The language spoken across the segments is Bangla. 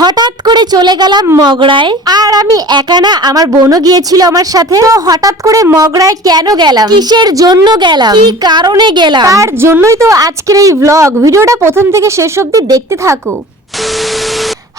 হঠাৎ করে চলে গেলাম মগরায়। আর আমি একা না, আমার বোনও গিয়েছিল আমার সাথে। তো হঠাৎ করে মগরায় কেন গেলাম, কিসের জন্য গেলাম, কি কারণে গেলাম, তার জন্যই তো আজকের এই ব্লগ। ভিডিওটা প্রথম থেকে শেষ অবধি দেখতে থাকো।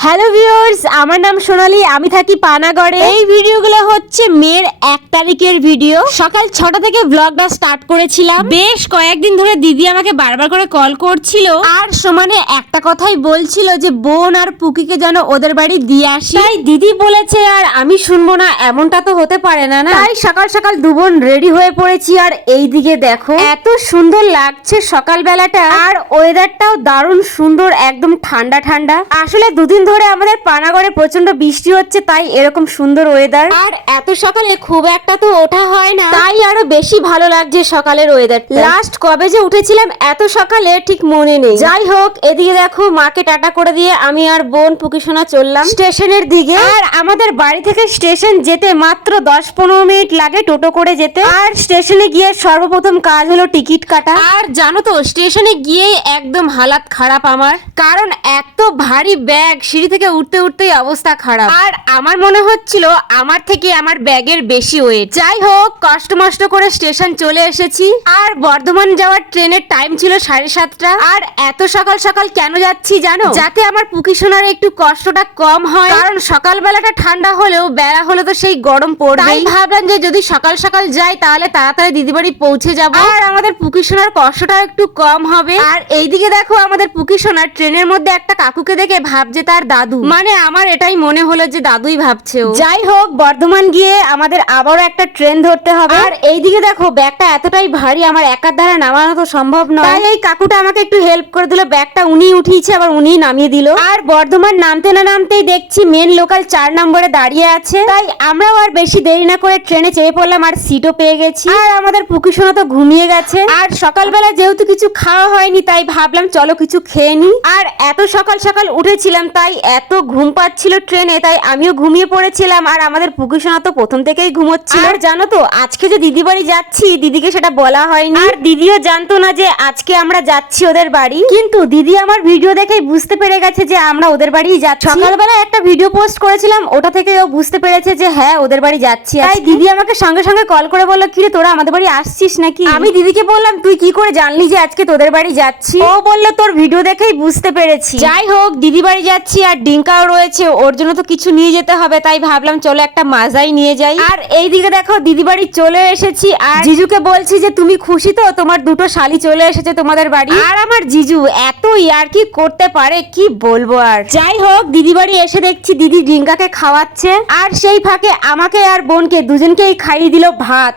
হ্যালো ভিউয়ার্স, আমার নাম সোনালি, আমি থাকি পানাগড়ে। এই ভিডিওগুলো হচ্ছে মের 1 তারিখের ভিডিও। সকাল 6টা থেকে ব্লগটা স্টার্ট করেছিলাম। বেশ কয়েকদিন ধরে দিদি আমাকে বারবার করে কল করছিল আর সমানে একটা কথাই বলছিল যে বোন আর পুকিকে যেন ওদের বাড়ি দিয়ে আসি। তাই দিদি বলেছে আর আমি শুনবো না, এমনটা তো হতে পারে না। তাই সকাল সকাল দু বোন রেডি হয়ে পড়েছি। আর এই দিকে দেখো এত সুন্দর লাগছে সকালবেলাটা, আর ওয়েদারটাও দারুণ সুন্দর, একদম ঠান্ডা ঠান্ডা। আসলে দুদিন ধরে আমাদের পানাগড়ে প্রচন্ড বৃষ্টি হচ্ছে, তাই এরকম সুন্দর ওয়েদার। আর এত সকালে খুব একটা তো ওঠা হয় না, তাই আরো বেশি ভালো লাগছে সকালের ওয়েদার। লাস্ট কবে যে উঠেছিলাম এত সকালে ঠিক মনে নেই। যাই হোক, এদিকে দেখো মাকে টাটা করে দিয়ে আমি আর বোন পুকিসোনা চললাম স্টেশনের দিকে। আর আমাদের বাড়ি থেকে স্টেশন যেতে মাত্র 10-15 মিনিট লাগে টোটো করে যেতে। আর স্টেশনে গিয়ে সর্বপ্রথম কাজ হলো টিকিট কাটা। আর জানো তো স্টেশনে গিয়েই একদম হালাত খারাপ আমার, কারণ এত ভারী ব্যাগ, সিঁড়ি থেকে উঠতে উঠতেই অবস্থা খারাপ। আর আমার মনে হচ্ছিল আমার থেকে আমার ব্যাগের বেশি ওয়েট। যাই হোক, কষ্ট মষ্ট করে স্টেশন চলে এসেছি। আর বর্ধমান যাওয়ার ট্রেনের টাইম ছিল 7:30টা। আর এত সকাল সকাল কেন যাচ্ছি জানো? যাতে আমার পুকিসোনার একটু কষ্টটা কম হয়, কারণ সকালবেলাটা ঠান্ডা হলেও বেলা হলে তো সেই গরম পড়বে। তাই ভাবলাম যে যদি সকাল সকাল যাই তাহলে তাড়াতাড়ি দিদি বাড়ি পৌঁছে যাব, আর আমাদের পুকিসোনার কষ্টটা একটু কম হবে। আর এইদিকে দেখো আমাদের পুকিসোনার ট্রেনের মধ্যে একটা কাকুকে দেখে ভাবছে তার দাদু, মানে আমার এটাই মনে হলো যে দাদুই ভাবছে। যাই হোক, বর্ধমান গিয়ে আমাদের আবারও একটা ট্রেন ধরতে হবে। আর এইদিকে দেখো ব্যাগটা এতটাই ভারী, আমার একার দ্বারা নামানো তো সম্ভব নয়। তাই এই কাকুটা আমাকে একটু হেল্প করে দিল, ব্যাগটা উনিই উঠিয়েছে আবার উনিই নামিয়ে দিল। আর বর্ধমান নামতে না নামতেই দেখছি মেন লোকাল 4 নম্বরে দাঁড়িয়ে আছে। তাই আমরাও আর বেশি দেরি না করে ট্রেনে চেপে পড়লাম, আর সিটও পেয়ে গেছি। আর আমাদের পুকিসোনা তো ঘুমিয়ে গেছে। আর সকালবেলা যেহেতু কিছু খাওয়া হয়নি, তাই ভাবলাম চলো কিছু খেয়ে নি। আর এত সকাল সকাল উঠেছিলাম, তাই এত ঘুম পাচ্ছিল ট্রেনে, তাই আমিও ঘুমিয়ে পড়েছিলাম। আর আমাদের পুকিসোনা তো প্রথম থেকেই ঘুমোচ্ছিল। আর জানো তো আজকে যে দিদি বাড়ি যাচ্ছি, দিদিকে সেটা বলা হয়নি, আর দিদিও জানতো না যে আজকে আমরা যাচ্ছি ওদের বাড়ি। কিন্তু দিদি আমার ভিডিও দেখেই বুঝতে পেরে গেছে যে আমরা ওদের বাড়িই যাচ্ছি। সকালবেলা একটা ভিডিও পোস্ট করেছিলাম, ওটা থেকে ও বুঝতে পেরেছে যে হ্যাঁ ওদের বাড়ি যাচ্ছি। তাই দিদি আমাকে সঙ্গে সঙ্গে কল করে বললো, কিরে তোরা আমাদের বাড়ি আসছিস নাকি? আমি দিদিকে বললাম তুই কি করে জানলি যে আজকে তোদের বাড়ি যাচ্ছি? ও বললো তোর ভিডিও দেখেই বুঝতে পেরেছি। যাই হোক, দিদি বাড়ি যাচ্ছি আর ডিঙ্কাও রয়েছে, ওর জন্য তো কিছু নিয়ে যেতে হবে। তাই ভাবলাম চলো একটা মাজাই নিয়ে যাই। আর এইদিকে দেখো দিদি বাড়ি চলে এসেছি। আর জিজুকে বলছি যে তুমি খুশি তো, তোমার দুটো শালি চলে এসেছে তোমাদের বাড়ি। আর আমার জিজু এত ইয়ার্কি করতে পারে কি বলবো। আর যাই হোক, দিদি বাড়ি এসে দেখছি দিদি ডিঙ্কাকে খাওয়াচ্ছে, আর সেই ফাঁকে আমাকে আর বোনকে দুজনকেই খাইয়ে দিল ভাত।